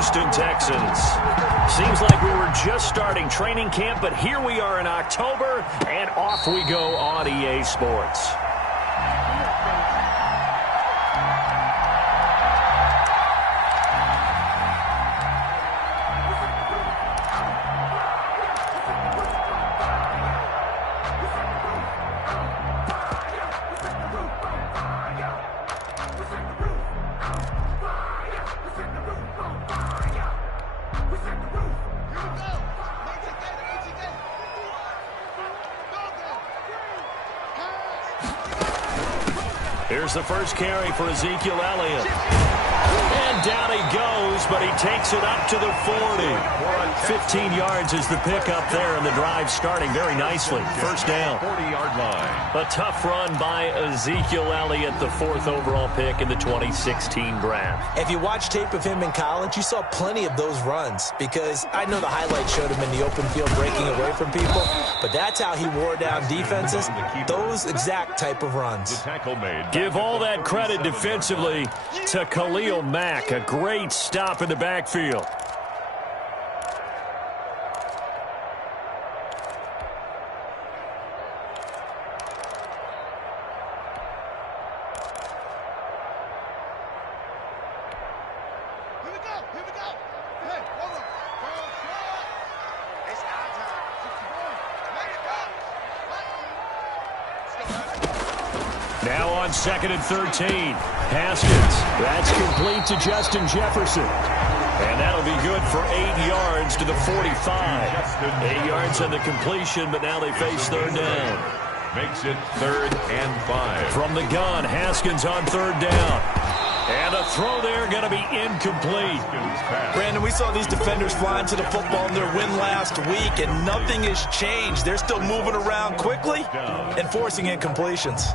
Houston Texans. Seems like we were just starting training camp, but here we are in October, and off we go on EA Sports. Here's the first carry for Ezekiel Elliott. And down he goes, but he takes it up to the 40. 15 yards is the pickup there, and the drive starting very nicely. First down. 40-yard line. A tough run by Ezekiel Elliott, the 4th overall pick in the 2016 draft. If you watch tape of him in college, you saw plenty of those runs, because I know the highlights showed him in the open field breaking away from people, but that's how he wore down defenses, those exact type of runs. Give all that credit defensively to Khalil Mack. A great stop in the backfield. Now on 2nd and 13. Haskins. That's complete to Justin Jefferson. And that'll be good for 8 yards to the 45. 8 yards on the completion, but now they face third down. Makes it 3rd and 5. From the gun, Haskins on 3rd down. And a throw there going to be incomplete. Brandon, we saw these defenders flying to the football in their win last week, and nothing has changed. They're still moving around quickly and forcing incompletions.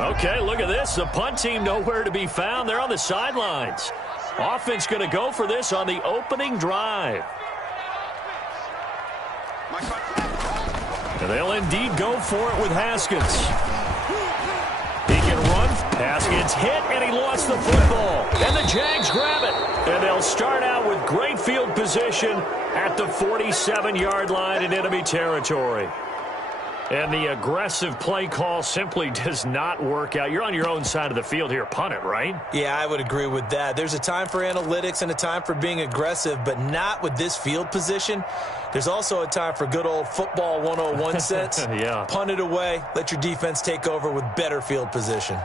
Okay, look at this. The punt team nowhere to be found. They're on the sidelines. Offense going to go for this on the opening drive. And they'll indeed go for it with Haskins. He can run. Haskins hit, and he lost the football. And the Jags grab it. And they'll start out with great field position at the 47-yard line in enemy territory. And the aggressive play call simply does not work out. You're on your own side of the field here. Punt it, right? Yeah, I would agree with that. There's a time for analytics and a time for being aggressive, but not with this field position. There's also a time for good old football 101 sense. Yeah. Punt it away. Let your defense take over with better field position.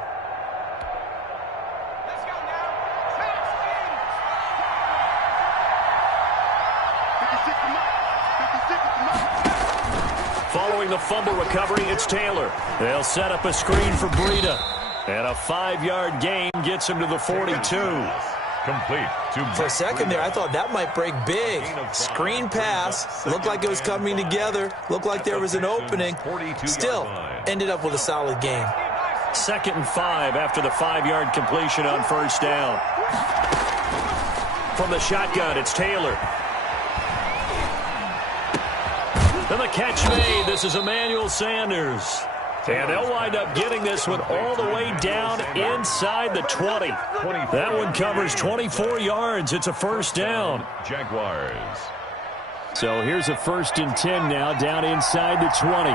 Following the fumble recovery, it's Taylor. They'll set up a screen for Breida. And a 5-yard gain gets him to the 42. Complete. For a second there, I thought that might break big. Screen pass. Looked like it was coming together. Looked like there was an opening. Still, ended up with a solid gain. 2nd and 5 after the 5-yard completion on first down. From the shotgun, it's Taylor. And the catch made. This is Emmanuel Sanders. And they'll wind up getting this one all the way down inside the 20. That one covers 24 yards. It's a first down. Jaguars. So here's a 1st and 10 now down inside the 20.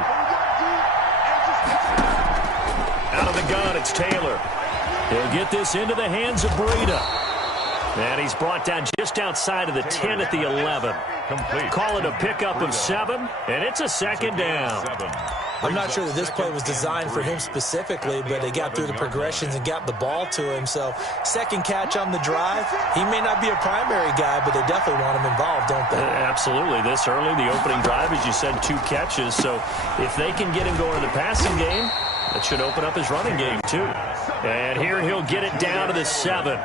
Out of the gun, it's Taylor. He'll get this into the hands of Breida. And he's brought down just outside of the 10 at the 11. Complete. Call it a pickup of 7, and it's a 2nd down. I'm not sure that this play was designed for him specifically, but they got through the progressions and got the ball to him. So, second catch on the drive. He may not be a primary guy, but they definitely want him involved, don't they? Absolutely. This early, the opening drive, as you said, 2 catches. So, if they can get him going in the passing game, that should open up his running game, too. And here he'll get it down to the 7.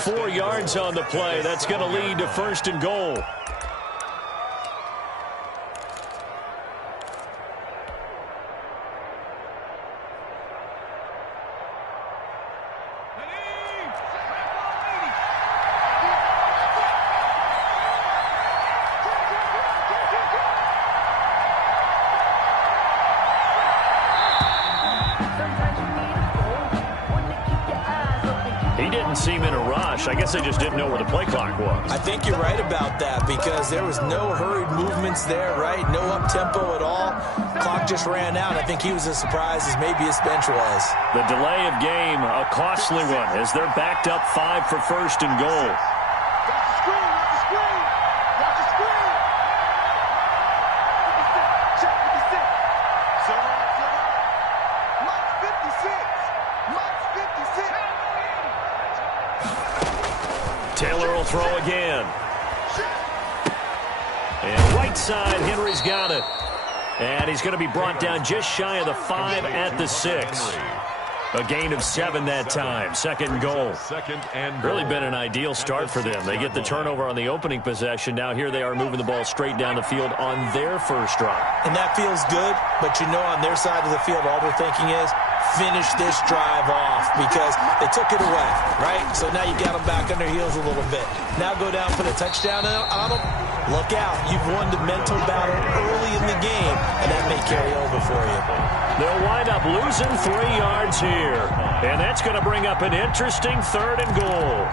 4 yards on the play. That's going to lead to 1st and goal. didn't seem in a rush. I guess they just didn't know where the play clock was. I think you're right about that because there was no hurried movements there, right? No up-tempo at all. Clock just ran out. I think he was as surprised as maybe his bench was. The delay of game, a costly one, as they're backed up 5 for first and goal. Taylor will throw again. And right side, Henry's got it. And he's going to be brought down just shy of the 5 at the 6. A gain of 7 that time. Second and goal. Really been an ideal start for them. They get the turnover on the opening possession. Now here they are moving the ball straight down the field on their first drive. And that feels good, but you know on their side of the field all they're thinking is finish this drive off because they took it away, right? So now you got them back on their heels a little bit. Now go down, put a touchdown on them. Look out. You've won the mental battle early in the game, and that may carry over for you. They'll wind up losing 3 yards here. And that's going to bring up an interesting third and goal.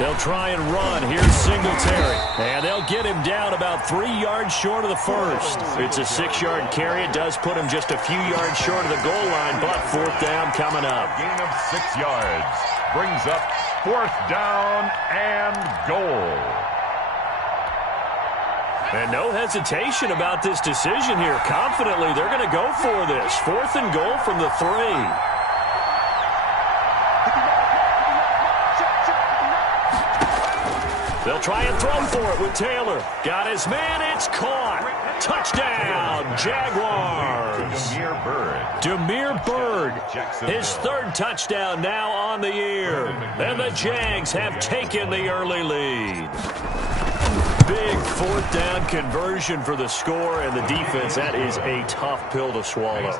They'll try and run. Here's Singletary. And they'll get him down about 3 yards short of the first. It's a 6-yard carry. It does put him just a few yards short of the goal line, but fourth down coming up. Gain of 6 yards. Brings up fourth down and goal. And no hesitation about this decision here. Confidently, they're going to go for this. Fourth and goal from the 3. They'll try and throw for it with Taylor. Got his man. It's caught. Touchdown, Jaguars. Damiere Byrd. His 3rd touchdown now on the year. And the Jags have taken the early lead. Big fourth down conversion for the score, and the defense, that is a tough pill to swallow.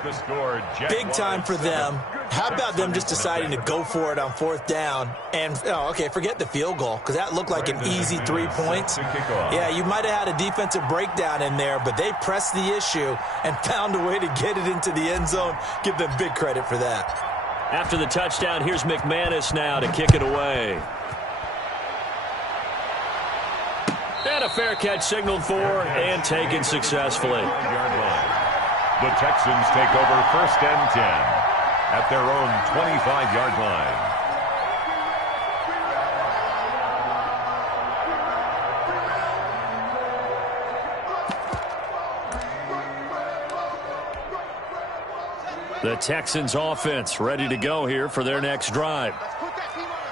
Big time for them. How about them just deciding to go for it on fourth down? And, okay, forget the field goal, because that looked like an easy 3 points. Yeah, you might have had a defensive breakdown in there, but they pressed the issue and found a way to get it into the end zone. Give them big credit for that. After the touchdown, here's McManus now to kick it away. And a fair catch signaled for and taken successfully. The Texans take over first and 10 at their own 25-yard line. The Texans offense ready to go here for their next drive.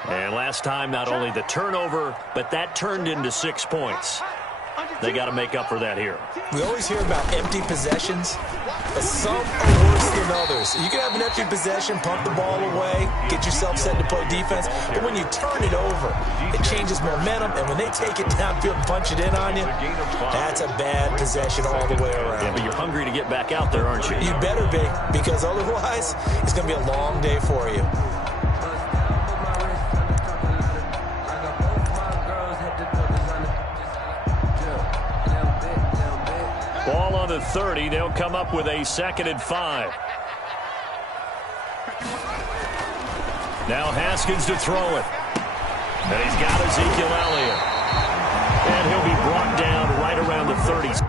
And last time, not only the turnover, but that turned into 6 points. They got to make up for that here. We always hear about empty possessions, but some are worse than others. You can have an empty possession, pump the ball away, get yourself set to play defense, but when you turn it over, it changes momentum, and when they take it downfield and punch it in on you, that's a bad possession all the way around. Yeah, but you're hungry to get back out there, aren't you? You better be, because otherwise, it's going to be a long day for you. Ball on the 30. They'll come up with a 2nd and 5. Now Haskins to throw it. And he's got Ezekiel Elliott. And he'll be brought down right around the 30s.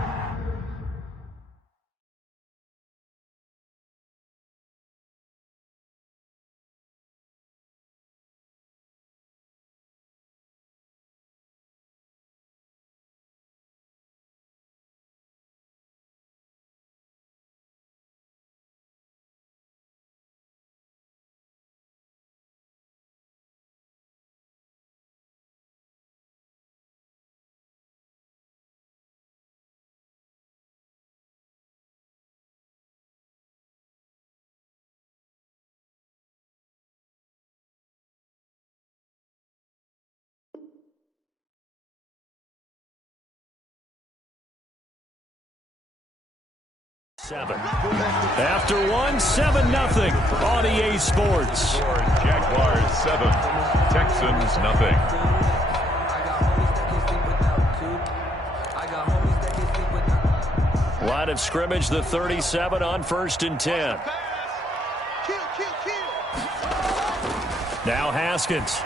After 7-0 on EA Sports. Jaguars 7, Texans nothing. Line of scrimmage, the 37 on 1st and 10. Now Haskins.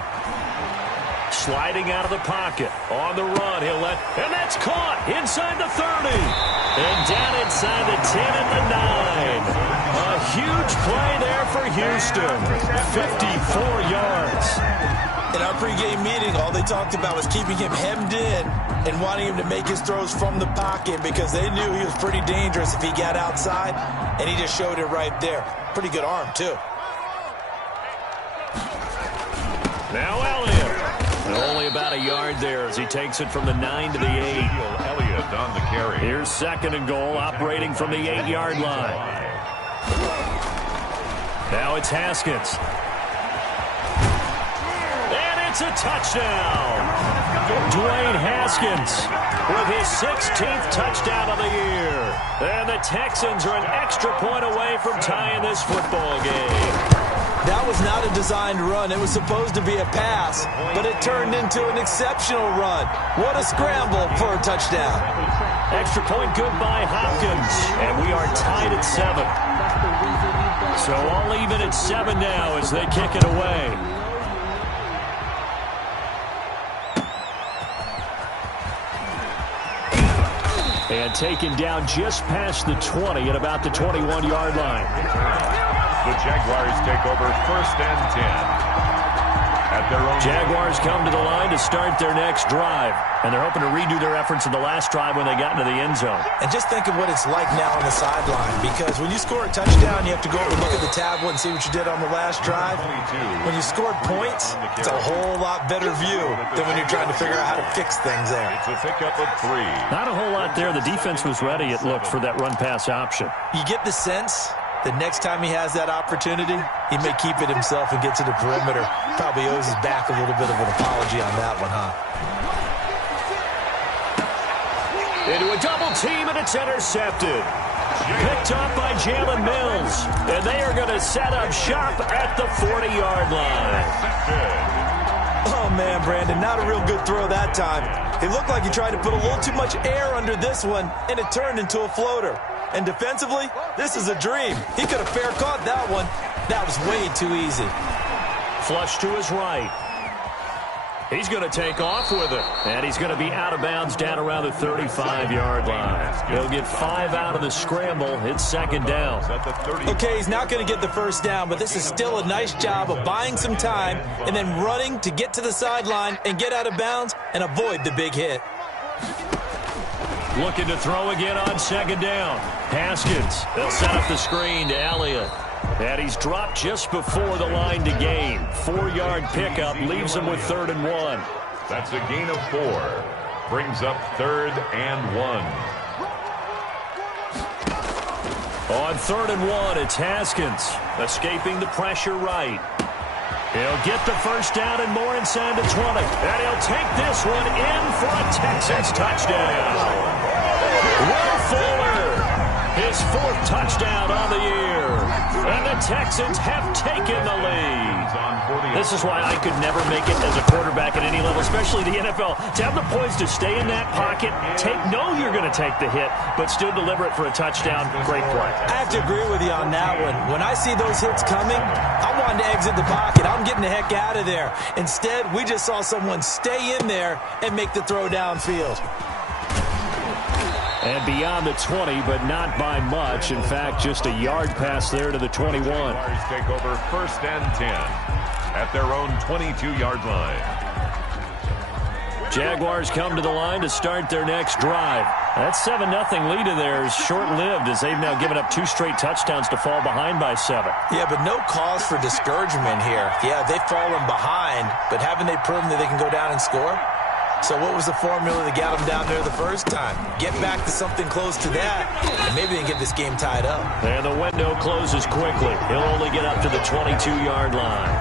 Sliding out of the pocket. On the run. And that's caught inside the 30. And down inside the 10 and the 9. A huge play there for Houston. 54 yards. In our pregame meeting, all they talked about was keeping him hemmed in and wanting him to make his throws from the pocket because they knew he was pretty dangerous if he got outside, and he just showed it right there. Pretty good arm, too. Now Elliott. And only about a yard there as he takes it from the 9 to the 8. Elliott on the carry. Here's 2nd and goal, operating from the 8-yard line. Now it's Haskins. It's a touchdown. Dwayne Haskins with his 16th touchdown of the year. And the Texans are an extra point away from tying this football game. That was not a designed run. It was supposed to be a pass, but it turned into an exceptional run. What a scramble for a touchdown. Extra point good by Hopkins. And we are tied at 7. So all even at 7 now as they kick it away. And taken down just past the 20 at about the 21-yard line. The Jaguars take over 1st and 10. At their own Jaguars come to the line to start their next drive. And they're hoping to redo their efforts in the last drive when they got into the end zone. And just think of what it's like now on the sideline. Because when you score a touchdown, you have to go over and look at the tablet and see what you did on the last drive. When you scored points, it's a whole lot better view than when you're trying to figure out how to fix things there. It's a pickup of 3. Not a whole lot there. The defense was ready, it looked, for that run-pass option. You get the sense that next time he has that opportunity, he may keep it himself and get to the perimeter. Probably owes his back a little bit of an apology on that one, huh? Into a double team, and it's intercepted. Picked up by Jalen Mills. And they are going to set up shop at the 40-yard line. Oh, man, Brandon, not a real good throw that time. It looked like he tried to put a little too much air under this one, and it turned into a floater. And defensively, this is a dream. He could have fair caught that one. That was way too easy. Flush to his right. He's going to take off with it. And he's going to be out of bounds down around the 35-yard line. He'll get 5 out of the scramble. It's 2nd down. Okay, he's not going to get the first down, but this is still a nice job of buying some time and then running to get to the sideline and get out of bounds and avoid the big hit. Looking to throw again on 2nd down. Haskins. They'll set up the screen to Elliott. And he's dropped just before the line to gain. 4-yard pickup leaves him with 3rd and 1. That's a gain of 4. Brings up 3rd and 1. On 3rd and 1, it's Haskins. Escaping the pressure right. He'll get the first down and more inside the 20. And he'll take this one in for a Texans touchdown. Will Fuller, his 4th touchdown on the year. And the Texans have taken the lead. This is why I could never make it as a quarterback at any level, especially the NFL. To have the poise to stay in that pocket, know you're going to take the hit, but still deliver it for a touchdown. Great play. I have to agree with you on that one. When I see those hits coming, I'm wanting to exit the pocket. I'm getting the heck out of there. Instead, we just saw someone stay in there and make the throw downfield. And beyond the 20, but not by much. In fact, just a yard pass there to the 21. Jaguars take over 1st and 10 at their own 22-yard line. Jaguars come to the line to start their next drive. That 7-0 lead of theirs short-lived as they've now given up 2 straight touchdowns to fall behind by 7. Yeah, but no cause for discouragement here. Yeah, they've fallen behind, but haven't they proven that they can go down and score? So what was the formula that got them down there the first time? Get back to something close to that, and maybe they can get this game tied up. And the window closes quickly. He'll only get up to the 22-yard line.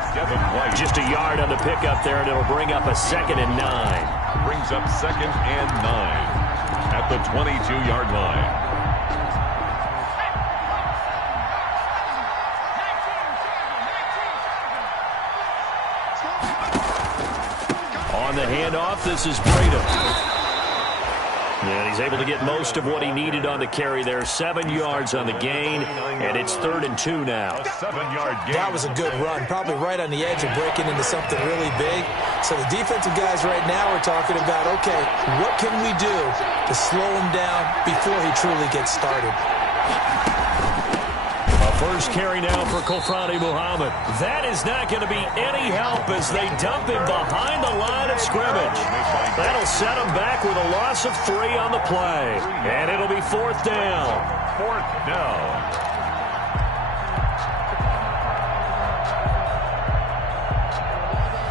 Just a yard on the pickup there, and it'll bring up a 2nd and 9. Brings up 2nd and 9 at the 22-yard line. On the handoff, this is Breida. And he's able to get most of what he needed on the carry there. 7 yards on the gain, and it's 3rd and 2 now. 7-yard gain. That was a good run, probably right on the edge of breaking into something really big. So the defensive guys right now are talking about, okay, what can we do to slow him down before he truly gets started? First carry now for Kofrani Muhammad. That is not going to be any help as they dump him behind the line of scrimmage. That'll set him back with a loss of 3 on the play. And it'll be 4th down. 4th down.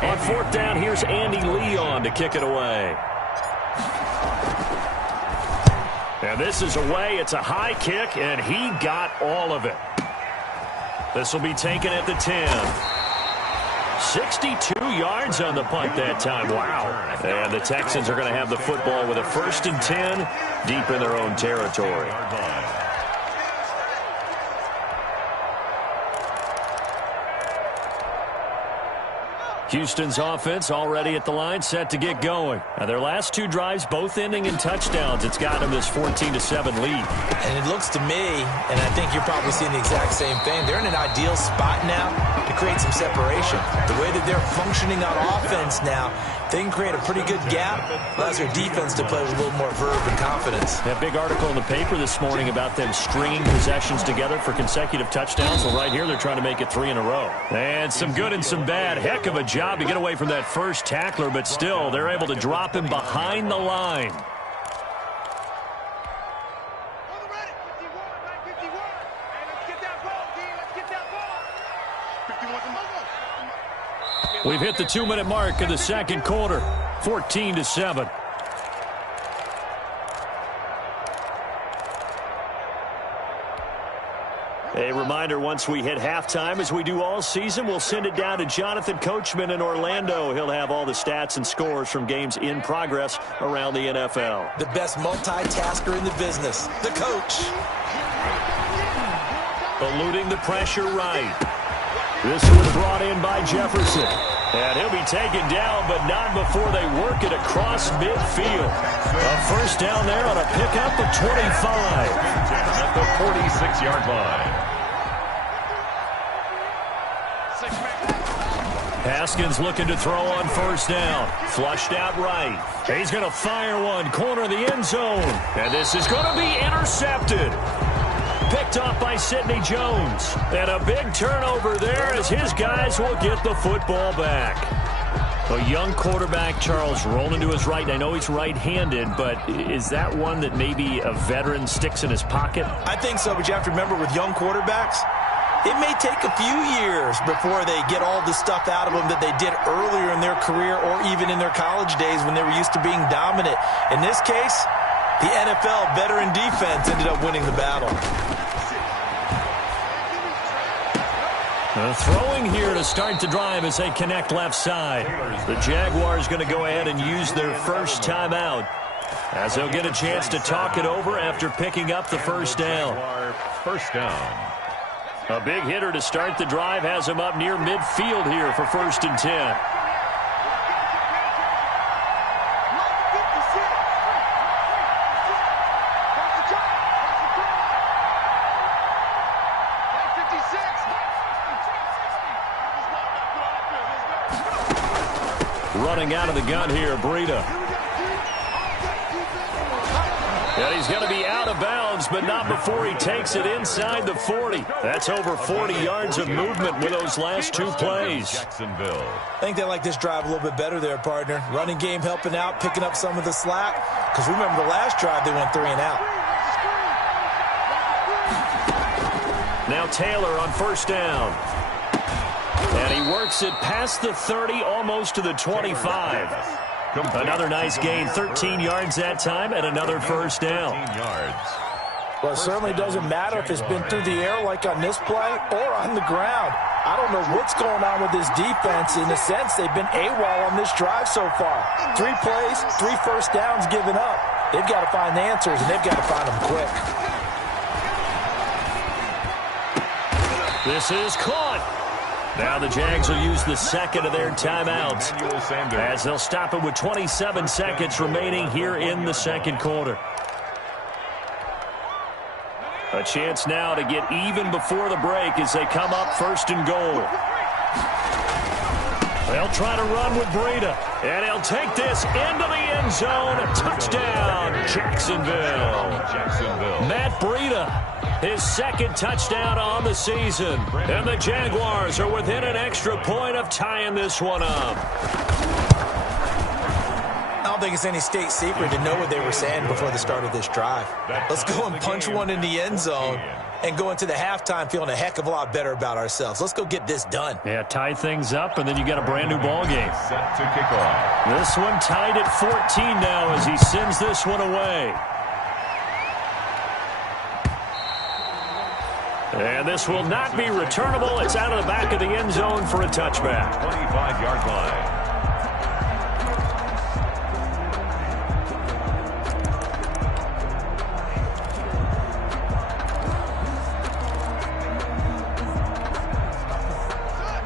On 4th down, here's Andy Leon to kick it away. And this is away. It's a high kick, and he got all of it. This will be taken at the 10. 62 yards on the punt that time. Wow. And the Texans are going to have the football with a 1st and 10 deep in their own territory. Houston's offense already at the line, set to get going. Now, their last 2 drives, both ending in touchdowns. It's got them this 14-7 lead. And it looks to me, and I think you're probably seeing the exact same thing, they're in an ideal spot now to create some separation. The way that they're functioning on offense now, they can create a pretty good gap. Allows their defense to play with a little more verve and confidence. That big article in the paper this morning about them stringing possessions together for consecutive touchdowns. Well, right here, they're trying to make it 3 in a row. And some good and some bad. Heck of a job to get away from that first tackler, but still, they're able to drop him behind the line. We've hit the 2-minute mark of the second quarter, 14-7. A reminder, once we hit halftime, as we do all season, we'll send it down to Jonathan Coachman in Orlando. He'll have all the stats and scores from games in progress around the NFL. The best multitasker in the business, the coach. Eluding the pressure right. This one brought in by Jefferson. And he'll be taken down, but not before they work it across midfield. A 1st down there on a pickup of 25. At the 46-yard line. Haskins looking to throw on 1st down. Flushed out right. He's going to fire one, corner of the end zone. And this is going to be intercepted. Picked off by Sidney Jones. And a big turnover there as his guys will get the football back. A young quarterback, Charles, rolling to his right. I know he's right-handed, but is that one that maybe a veteran sticks in his pocket? I think so, but you have to remember with young quarterbacks, it may take a few years before they get all the stuff out of them that they did earlier in their career or even in their college days when they were used to being dominant. In this case, the NFL veteran defense ended up winning the battle. Throwing here to start the drive as they connect left side. The Jaguars going to go ahead and use their first timeout as they'll get a chance to talk it over after picking up the 1st down. 1st down. A big hitter to start the drive has him up near midfield here for 1st and 10. Running out of the gun here, Breida. And he's going to be out of bounds, but not before he takes it inside the 40. That's over 40 yards of movement with those last 2 plays. Jacksonville. I think they like this drive a little bit better there, partner. Running game helping out, picking up some of the slack. Because remember the last drive, they went 3 and out. Now Taylor on 1st down. And he works it past the 30, almost to the 25. Another nice gain, 13 yards that time, and another 1st down. Well, it certainly doesn't matter if it's been through the air like on this play or on the ground. I don't know what's going on with this defense. In a sense, they've been AWOL on this drive so far. 3 plays, 3 1st downs given up. They've got to find the answers, and they've got to find them quick. This is caught. Now the Jags will use the second of their timeouts as they'll stop it with 27 seconds remaining here in the second quarter. A chance now to get even before the break as they come up first and goal. They'll try to run with Breida, and he'll take this into the end zone. Touchdown, Jacksonville. Matt Breida, his second touchdown on the season. And the Jaguars are within an extra point of tying this one up. I don't think it's any state secret to know what they were saying before the start of this drive. Let's go and punch one in the end zone and go into the halftime feeling a heck of a lot better about ourselves. Let's go get this done. Yeah, tie things up, and then you got a brand new ball game. Set to kick off. This one tied at 14 now as he sends this one away. And this will not be returnable. It's out of the back of the end zone for a touchback. 25-yard line.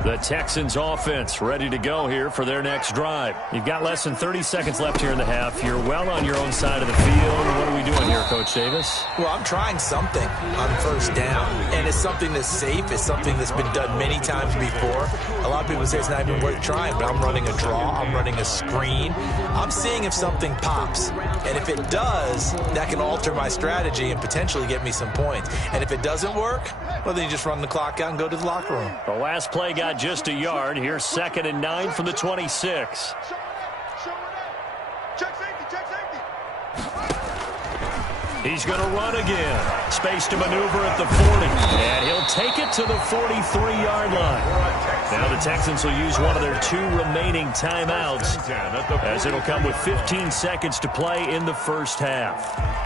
The Texans offense ready to go here for their next drive. You've got less than 30 seconds left here in the half. You're well on your own side of the field. What are we doing here, Coach Davis? Well, I'm trying something on first down, and it's something that's safe. It's something that's been done many times before. A lot of people say it's not even worth trying, but I'm running a draw. I'm running a screen. I'm seeing if something pops, and if it does, that can alter my strategy and potentially get me some points. And if it doesn't work, well, then you just run the clock out and go to the locker room. The last play got just a yard. Here's 2nd and 9 from the 26. He's going to run again. Space to maneuver at the 40. And he'll take it to the 43-yard line. Now the Texans will use one of their 2 remaining timeouts as it'll come with 15 seconds to play in the first half.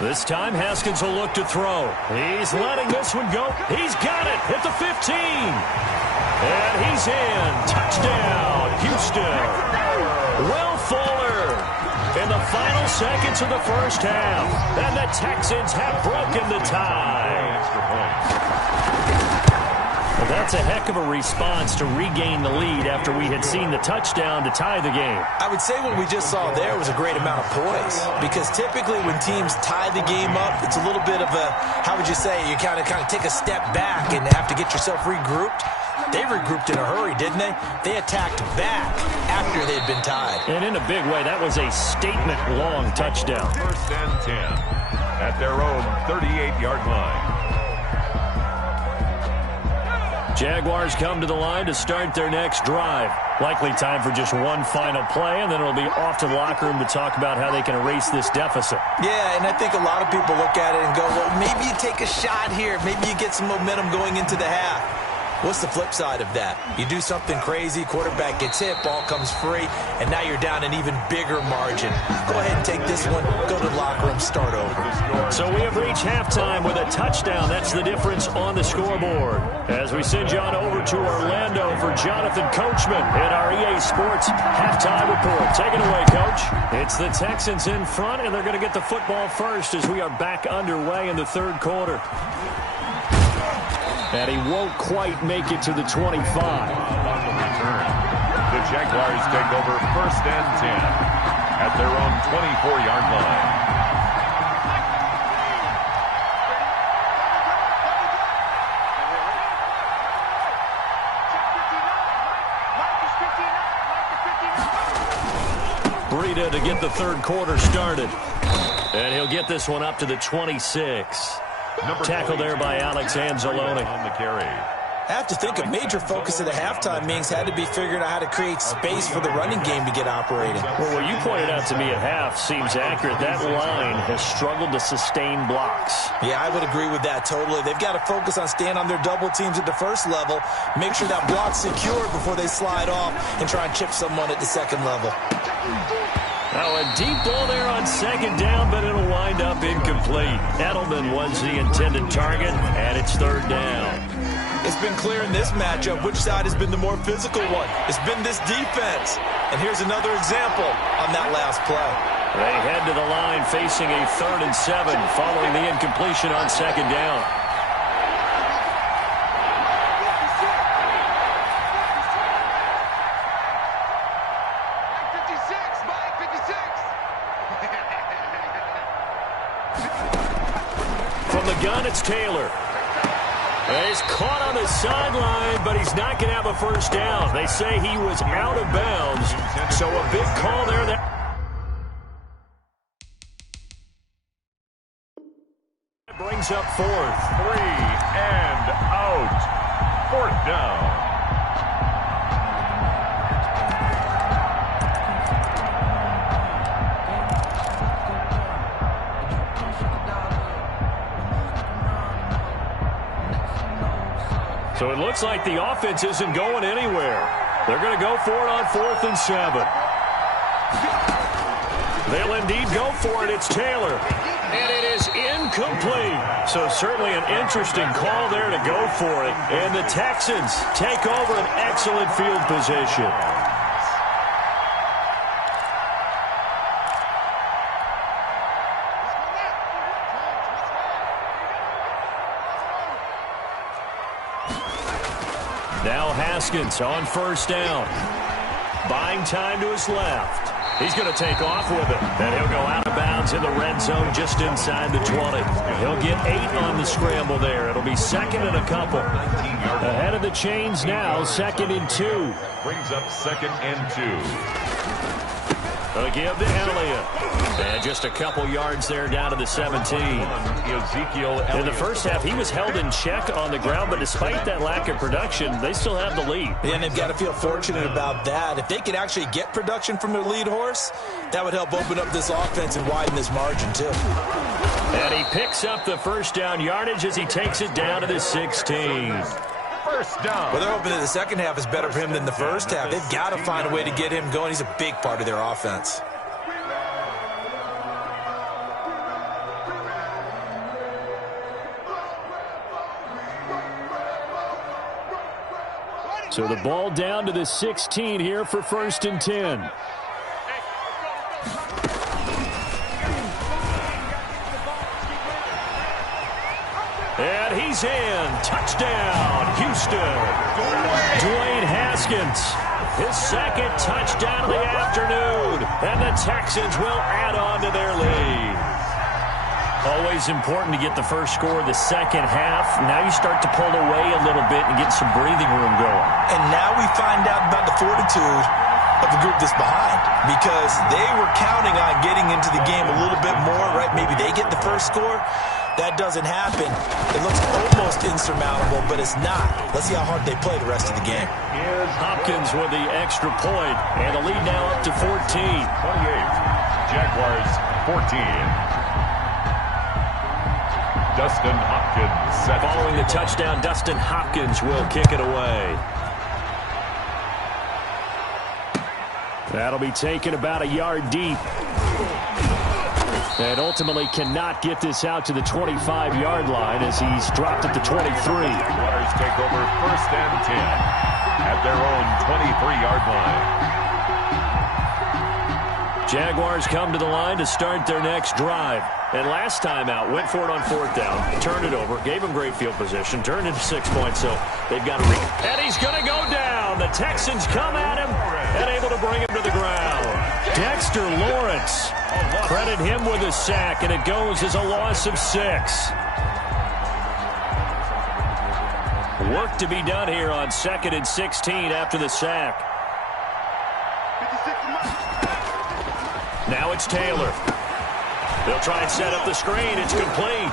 This time, Haskins will look to throw. He's letting this one go. He's got it at the 15. And he's in. Touchdown, Houston. Will Fuller in the final seconds of the first half. And the Texans have broken the tie. Well, that's a heck of a response to regain the lead after we had seen the touchdown to tie the game. I would say what we just saw there was a great amount of poise, because typically when teams tie the game up, it's a little bit of a, how would you say, you kind of take a step back and have to get yourself regrouped. They regrouped in a hurry, didn't they? They attacked back after they'd been tied. And in a big way, that was a statement-long touchdown. 1st and 10 at their own 38-yard line. Jaguars come to the line to start their next drive. Likely time for just one final play, and then it'll be off to the locker room to talk about how they can erase this deficit. Yeah, and I think a lot of people look at it and go, well, maybe you take a shot here. Maybe you get some momentum going into the half. What's the flip side of that? You do something crazy, quarterback gets hit, ball comes free, and now you're down an even bigger margin. Go ahead and take this one, go to the locker room, start over. So we have reached halftime with a touchdown. That's the difference on the scoreboard. As we send you on over to Orlando for Jonathan Coachman in our EA Sports halftime report. Take it away, Coach. It's the Texans in front, and they're going to get the football first as we are back underway in the third quarter. And he won't quite make it to the 25. On the return, the Jaguars take over 1st and 10 at their own 24-yard line. Breida to get the third quarter started. And he'll get this one up to the 26. Tackle there by Alex Anzalone. On the carry. I have to think a major focus of the halftime means had to be figuring out how to create space for the running game to get operating. Well, what you pointed out to me at half seems accurate. That line has struggled to sustain blocks. Yeah, I would agree with that totally. They've got to focus on staying on their double teams at the first level, make sure that block's secured before they slide off and try and chip someone at the second level. Now a deep ball there on 2nd down, but it'll wind up incomplete. Edelman was the intended target, and it's 3rd down. It's been clear in this matchup which side has been the more physical one. It's been this defense. And here's another example on that last play. They head to the line facing a 3rd and 7 following the incompletion on 2nd down. From the gun, it's Taylor. He's caught on the sideline, but he's not going to have a first down. They say he was out of bounds, so a big call there. That brings up 4th. 3 and out. 4th down. So it looks like the offense isn't going anywhere. They're going to go for it on 4th and 7. They'll indeed go for it. It's Taylor. And it is incomplete. So certainly an interesting call there to go for it. And the Texans take over an excellent field position. Now Haskins on 1st down. Buying time to his left. He's going to take off with it. And he'll go out of bounds in the red zone just inside the 20. He'll get 8 on the scramble there. It'll be 2nd and a couple. Ahead of the chains now, 2nd and 2. Brings up 2nd and 2. They'll give to Elliott. And just a couple yards there down to the 17. In the first half, he was held in check on the ground, but despite that lack of production, they still have the lead. And they've got to feel fortunate about that. If they could actually get production from their lead horse, that would help open up this offense and widen this margin, too. And he picks up the first down yardage as he takes it down to the 16. First down. Well, they're hoping that the second half is better for him than the first half. They've got to find a way to get him going. He's a big part of their offense. So the ball down to the 16 here for 1st and 10. And he's in. Touchdown, Houston. Dwayne Haskins, his 2nd touchdown of the afternoon. And the Texans will add on to their lead. Always important to get the first score of the second half. Now you start to pull away a little bit and get some breathing room going. And now we find out about the fortitude of the group that's behind, because they were counting on getting into the game a little bit more, right? Maybe they get the first score. That doesn't happen. It looks almost insurmountable, but it's not. Let's see how hard they play the rest of the game. Here's Hopkins with the extra point, and the lead now up to 14. 28. Jaguars 14. Dustin Hopkins set. Following the touchdown, Dustin Hopkins will kick it away. That'll be taken about a yard deep. And ultimately cannot get this out to the 25-yard line as he's dropped at the 23. Jaguars take over 1st and 10 at their own 23-yard line. Jaguars come to the line to start their next drive. And last time out, went for it on 4th down, turned it over, gave him great field position, turned into 6 points, so they've got to and he's going to go down. The Texans come at him and able to bring him to the ground. Dexter Lawrence, credit him with a sack, and it goes as a loss of 6. Work to be done here on 2nd and 16 after the sack. Now it's Taylor. They'll try and set up the screen. It's complete.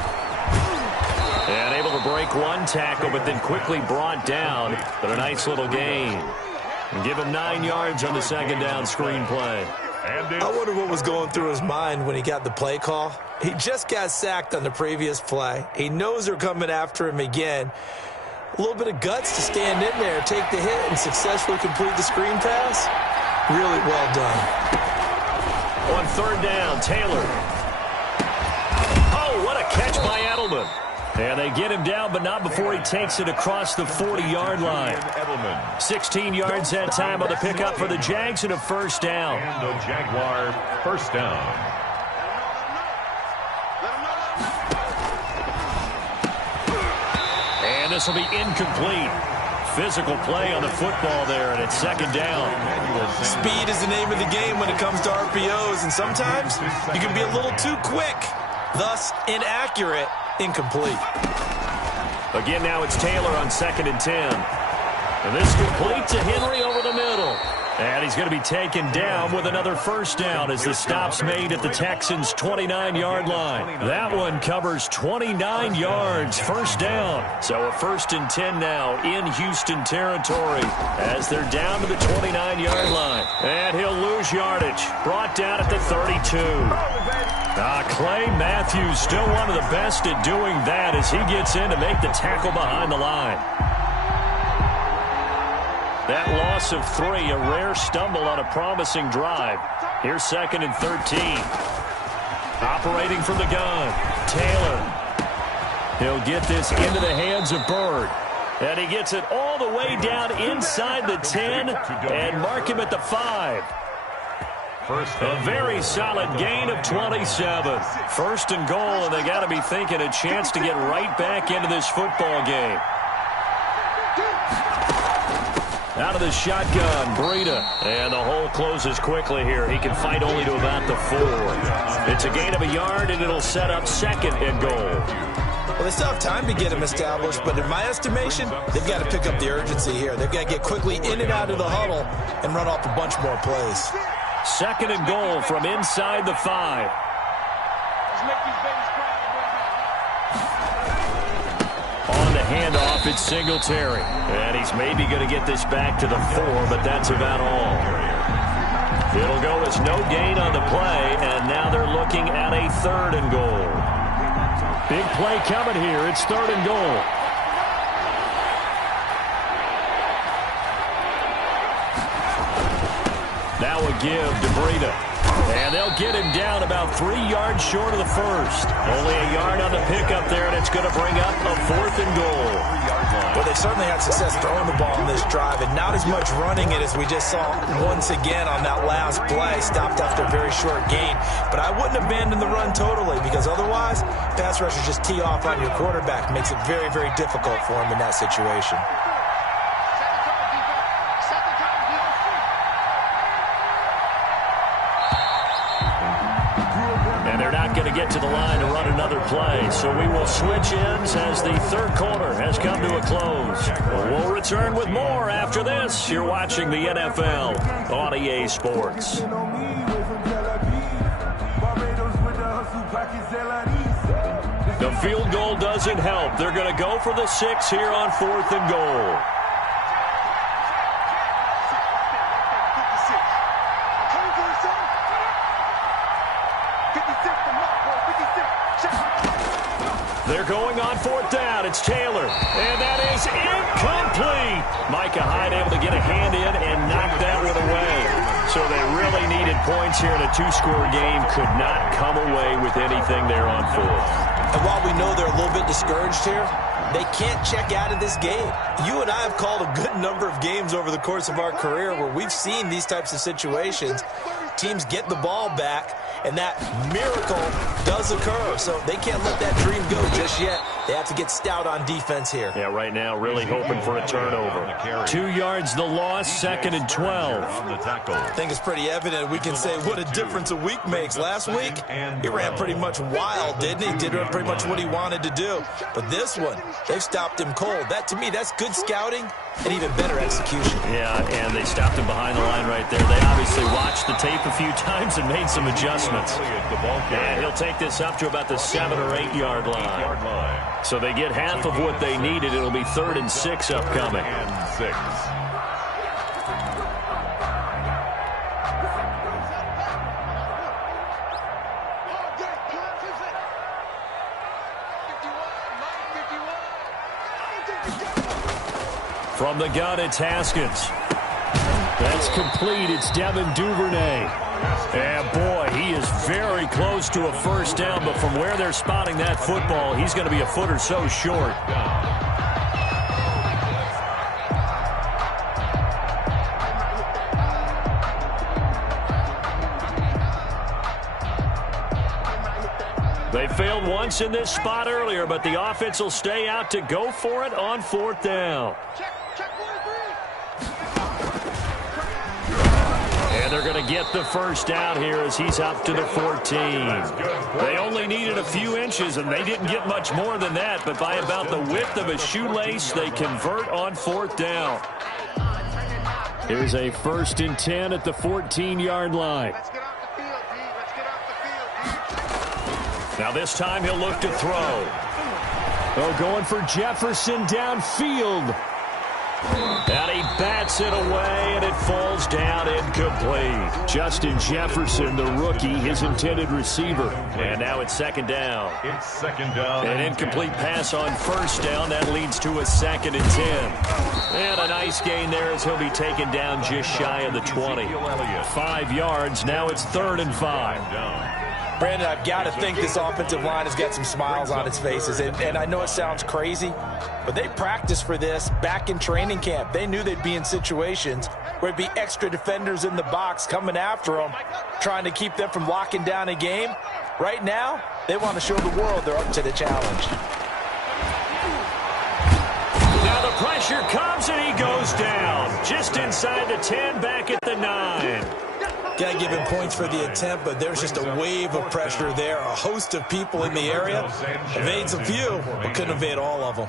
And able to break one tackle, but then quickly brought down. But a nice little gain. And give him 9 yards on the 2nd down screen play. I wonder what was going through his mind when he got the play call. He just got sacked on the previous play. He knows they're coming after him again. A little bit of guts to stand in there, take the hit, and successfully complete the screen pass. Really well done. On 3rd down, Taylor. Oh, what a catch by Edelman. And they get him down, but not before he takes it across the 40-yard line. 16 yards that time on the pickup for the Jags and a first down. And the Jaguar first down. And this will be incomplete. Physical play on the football there, and it's second down. Speed is the name of the game when it comes to RPOs, and sometimes you can be a little too quick, thus inaccurate. Incomplete. Again, now it's Taylor on 2nd and 10. And this complete to Henry over the middle. And he's going to be taken down with another first down as the stop's made at the Texans' 29-yard line. That one covers 29 yards, first down. So a 1st and 10 now in Houston territory as they're down to the 29-yard line. And he'll lose yardage. Brought down at the 32. Clay Matthews still one of the best at doing that as he gets in to make the tackle behind the line. That loss of 3, a rare stumble on a promising drive. Here's 2nd and 13. Operating from the gun, Taylor. He'll get this into the hands of Byrd. And he gets it all the way down inside the 10 and mark him at the 5. A very solid gain of 27. 1st and goal, and they got to be thinking a chance to get right back into this football game. Out of the shotgun, Breida. And the hole closes quickly here. He can fight only to about the 4. It's a gain of a yard, and it'll set up 2nd and goal. Well, they still have time to get him established, but in my estimation, they've got to pick up the urgency here. They've got to get quickly in and out of the huddle and run off a bunch more plays. 2nd and goal from inside the 5. On the handoff, it's Singletary. And he's maybe going to get this back to the 4, but that's about all. It'll go as no gain on the play, and now they're looking at a 3rd and goal. Big play coming here. It's 3rd and goal. Now a give to Breida. And they'll get him down about 3 yards short of the 1st. Only a yard on the pickup there, and it's going to bring up a 4th and goal. Well, they've certainly had success throwing the ball on this drive, and not as much running it as we just saw once again on that last play. Stopped after a very short gain. But I wouldn't abandon the run totally, because otherwise, pass rushers just tee off on your quarterback. Makes it very, very difficult for him in that situation. Going to get to the line to run another play, so we will switch ends as the 3rd quarter has come to a close. We'll return with more after this. You're watching the NFL on EA Sports. The field goal doesn't help. They're going to go for the 6 here on 4th and goal. They're going on 4th down. It's Taylor. And that is incomplete. Micah Hyde able to get a hand in and knock that one away. So they really needed points here in a 2-score game. Could not come away with anything there on 4th. And while we know they're a little bit discouraged here, they can't check out of this game. You and I have called a good number of games over the course of our career where we've seen these types of situations. Teams get the ball back, and that miracle does occur. So they can't let that dream go just yet. They have to get stout on defense here. Yeah, right now really hoping for a turnover. 2 yards the loss, 2nd and 12. I think it's pretty evident. We can say what a difference a week makes. Last week, he ran pretty much wild, didn't he? Did pretty much what he wanted to do. But this one, they've stopped him cold. That, to me, that's good scouting and even better execution. Yeah, and they stopped him behind the line right there. They obviously watched the tape a few times and made some adjustments. And he'll take this up to about the 7 or 8 yard line. So they get half of what they needed. It'll be 3rd and 6 upcoming. And 6. From the gun, it's Haskins. That's complete. It's Devin Duvernay. And, boy, he is very close to a first down, but from where they're spotting that football, he's going to be a foot or so short. They failed once in this spot earlier, but the offense will stay out to go for it on fourth down. And they're going to get the first down here as he's up to the 14. They only needed a few inches, and they didn't get much more than that, but by about the width of a shoelace, they convert on fourth down. Here's a 1st and 10 at the 14-yard line. Now this time he'll look to throw. Oh, going for Jefferson downfield. And he bats it away, and it falls down incomplete. Justin Jefferson, the rookie, his intended receiver. And now it's 2nd down. It's 2nd down. An incomplete pass on 1st down. That leads to a 2nd and 10. And a nice gain there as he'll be taken down just shy of the 20. 5 yards. Now it's 3rd and 5. Brandon, I've got to think this offensive line has got some smiles on its faces. And I know it sounds crazy, but they practiced for this back in training camp. They knew they'd be in situations where there'd be extra defenders in the box coming after them, trying to keep them from locking down a game. Right now, they want to show the world they're up to the challenge. Now the pressure comes, and he goes down. Just inside the 10, back at the 9. Got to give him points for the attempt, but there's just a wave of pressure there. A host of people in the area. Evades a few, but couldn't evade all of them.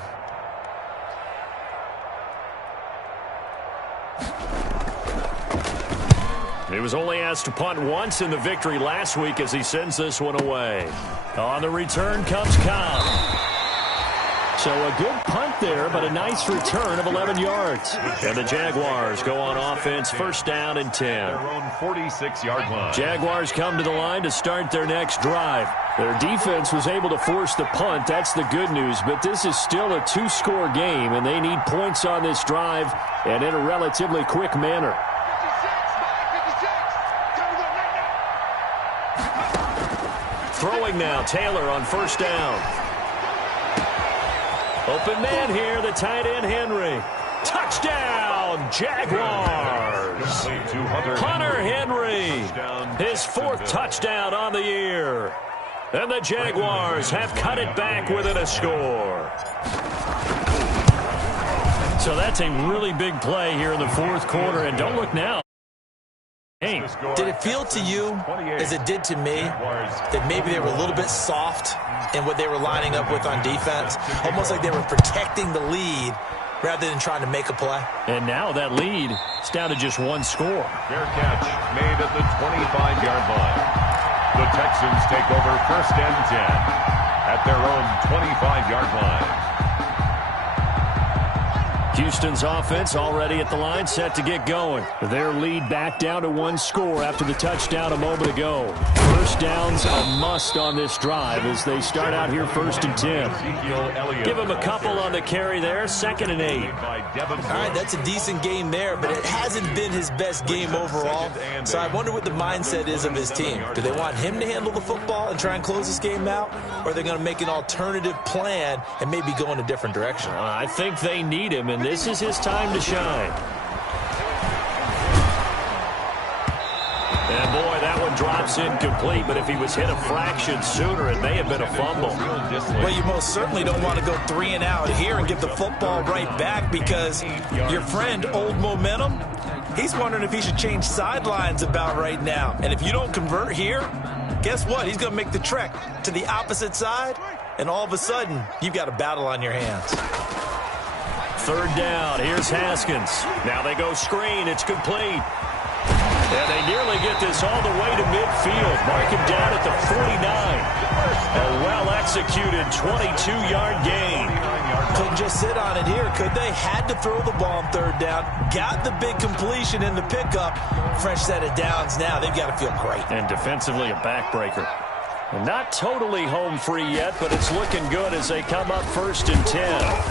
He was only asked to punt once in the victory last week as he sends this one away. On the return comes Cobb. So a good punt there, but a nice return of 11 yards. And the Jaguars go on offense, 1st down and 10. Their own 46-yard line. Jaguars come to the line to start their next drive. Their defense was able to force the punt. That's the good news, but this is still a 2-score game, and they need points on this drive and in a relatively quick manner. Throwing now, Taylor on 1st down. Open man here, the tight end, Henry. Touchdown, Jaguars. Hunter Henry, his 4th touchdown on the year. And the Jaguars have cut it back within a score. So that's a really big play here in the 4th quarter, and don't look now. Hey, did it feel to you, as it did to me, that maybe they were a little bit soft in what they were lining up with on defense? Almost like they were protecting the lead rather than trying to make a play. And now that lead is down to just 1 score. Fair catch made at the 25-yard line. The Texans take over 1st and 10 at their own 25-yard line. Houston's offense already at the line, set to get going. Their lead back down to 1 score after the touchdown a moment ago. 1st down's a must on this drive as they start out here 1st and 10. Give him a couple on the carry there, 2nd and 8. All right, that's a decent game there, but it hasn't been his best game overall. So I wonder what the mindset is of his team. Do they want him to handle the football and try and close this game out? Or are they going to make an alternative plan and maybe go in a different direction? I think they need him, and this is his time to shine. And boy, that one drops incomplete, but if he was hit a fraction sooner, it may have been a fumble. Well, you most certainly don't want to go 3 and out here and give the football right back, because your friend, Old Momentum, he's wondering if he should change sidelines about right now. And if you don't convert here, guess what? He's going to make the trek to the opposite side, and all of a sudden, you've got a battle on your hands. 3rd down. Here's Haskins. Now they go screen. It's complete. And they nearly get this all the way to midfield. Mark him down at the 49. A well-executed 22-yard gain. Couldn't just sit on it here, could they? Had to throw the ball on 3rd down. Got the big completion in the pickup. Fresh set of downs now. They've got to feel great. And defensively, a backbreaker. Not totally home free yet, but it's looking good as they come up 1st and 10.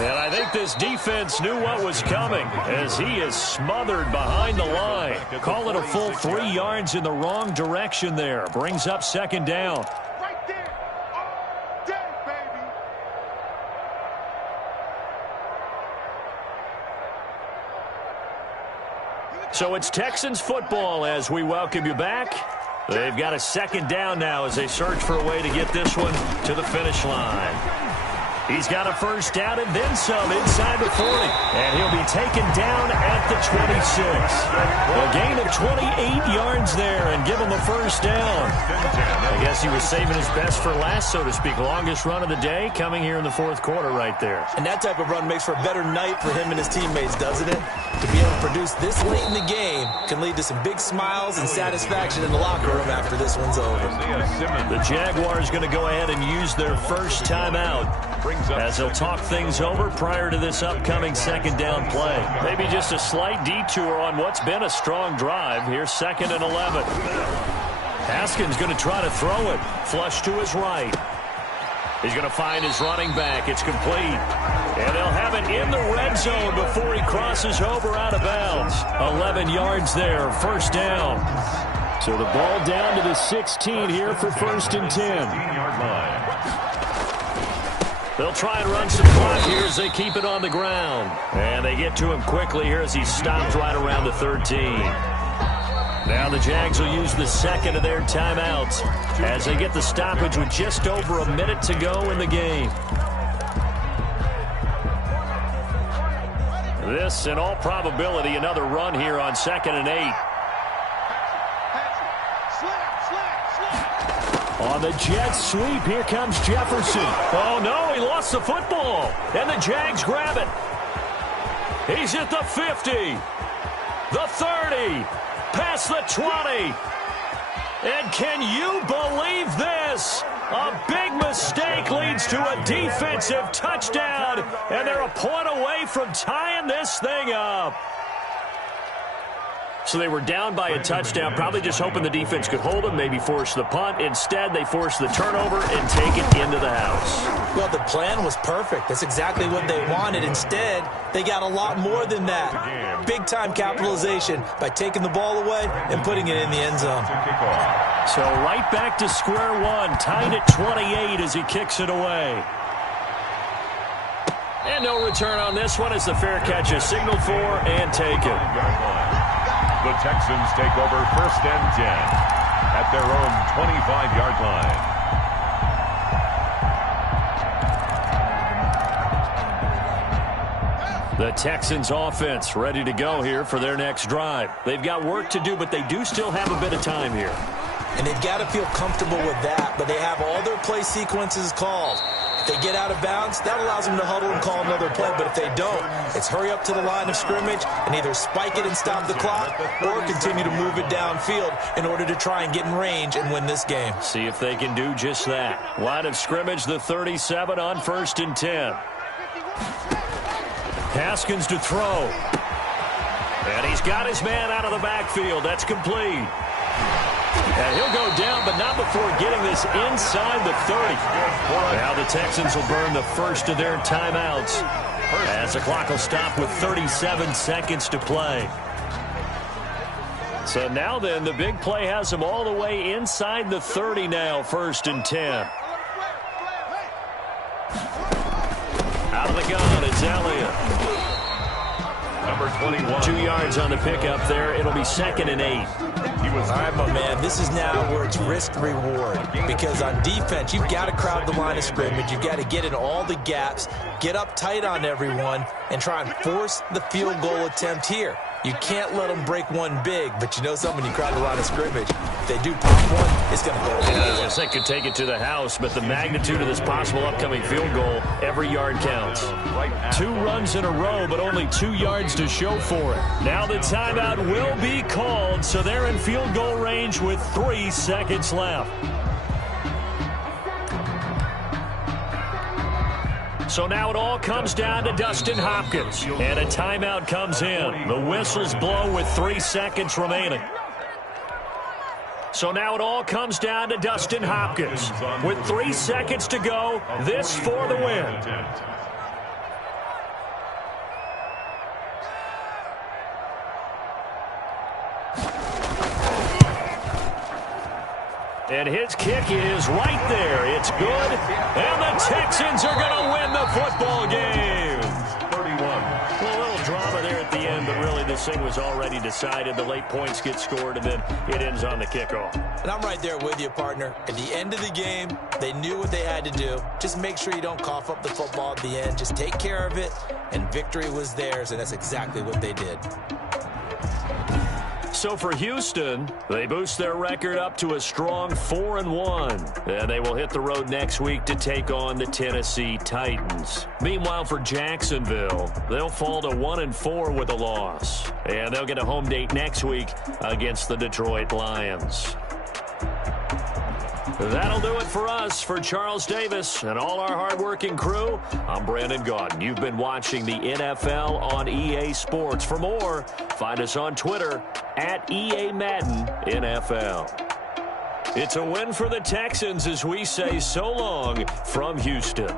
And I think this defense knew what was coming as he is smothered behind the line. Call it a full 3 yards in the wrong direction there. Brings up 2nd down. Right there. All day, baby. So it's Texans football as we welcome you back. They've got a 2nd down now as they search for a way to get this one to the finish line. He's got a 1st down and then some inside the 40. And he'll be taken down at the 26. A gain of 28 yards there and give him a 1st down. I guess he was saving his best for last, so to speak. Longest run of the day coming here in the 4th quarter right there. And that type of run makes for a better night for him and his teammates, doesn't it? To be able to produce this late in the game can lead to some big smiles and satisfaction in the locker room after this one's over. The Jaguars going to go ahead and use their first timeout as they'll talk things over prior to this upcoming 2nd down play. Maybe just a slight detour on what's been a strong drive. Here's 2nd and 11. Haskins going to try to throw it. Flush to his right. He's going to find his running back. It's complete. And they'll have it in the red zone before he crosses over out of bounds. 11 yards there, 1st down. So the ball down to the 16 here for 1st and 10. They'll try and run some clock here as they keep it on the ground. And they get to him quickly here as he stops right around the 13. Now the Jags will use the 2nd of their timeouts as they get the stoppage with just over a minute to go in the game. This, in all probability, another run here on 2nd and 8. On the jet sweep, here comes Jefferson. Oh, no, he lost the football. And the Jags grab it. He's at the 50, the 30, past the 20. And can you believe this? A big mistake leads to a defensive touchdown, and they're a point away from tying this thing up. So they were down by a touchdown, probably just hoping the defense could hold them, maybe force the punt. Instead, they forced the turnover and take it into the house. Well, the plan was perfect. That's exactly what they wanted. Instead, they got a lot more than that. Big-time capitalization by taking the ball away and putting it in the end zone. So right back to square one, tied at 28 as he kicks it away. And no return on this one as the fair catch is signaled for and taken. The Texans take over 1st and 10 at their own 25-yard line. The Texans offense ready to go here for their next drive. They've got work to do, but they do still have a bit of time here. And they've got to feel comfortable with that, but they have all their play sequences called. If they get out of bounds, that allows them to huddle and call another play. But if they don't, it's hurry up to the line of scrimmage and either spike it and stop the clock or continue to move it downfield in order to try and get in range and win this game. See if they can do just that. Line of scrimmage, the 37 on 1st and 10. Haskins to throw. And he's got his man out of the backfield. That's complete. And he'll go down, but not before getting this inside the 30. Now the Texans will burn the first of their timeouts as the clock will stop with 37 seconds to play. So now then, the big play has them all the way inside the 30 now, 1st and 10. Out of the gun, it's Elliott. Number 21. 2 yards on the pickup there. It'll be 2nd and 8. All right, my man, this is now where it's risk-reward. Because on defense, you've got to crowd the line of scrimmage. You've got to get in all the gaps, get up tight on everyone, and try and force the field goal attempt here. You can't let them break one big, but you know something, you crowd the line of scrimmage. If they do pop one, it's going to go in. They could take it to the house, but the magnitude of this possible upcoming field goal, every yard counts. 2 runs in a row, but only 2 yards to show for it. Now the timeout will be called, so they're in field goal range with 3 seconds left. So now it all comes down to Dustin Hopkins. And a timeout comes in. The whistles blow with 3 seconds remaining. So now it all comes down to Dustin Hopkins. With 3 seconds to go, this for the win. And his kick is right there. It's good. And the Texans are going to win the football game. 31. Well, a little drama there at the end, but really this thing was already decided. The late points get scored, and then it ends on the kickoff. And I'm right there with you, partner. At the end of the game, they knew what they had to do. Just make sure you don't cough up the football at the end. Just take care of it, and victory was theirs, and that's exactly what they did. So for Houston, they boost their record up to a strong 4-1. And they will hit the road next week to take on the Tennessee Titans. Meanwhile, for Jacksonville, they'll fall to 1-4 with a loss. And they'll get a home date next week against the Detroit Lions. That'll do it for us. For Charles Davis and all our hardworking crew, I'm Brandon Gaudin. You've been watching the NFL on EA Sports. For more, find us on Twitter at EA Madden NFL. It's a win for the Texans as we say so long from Houston.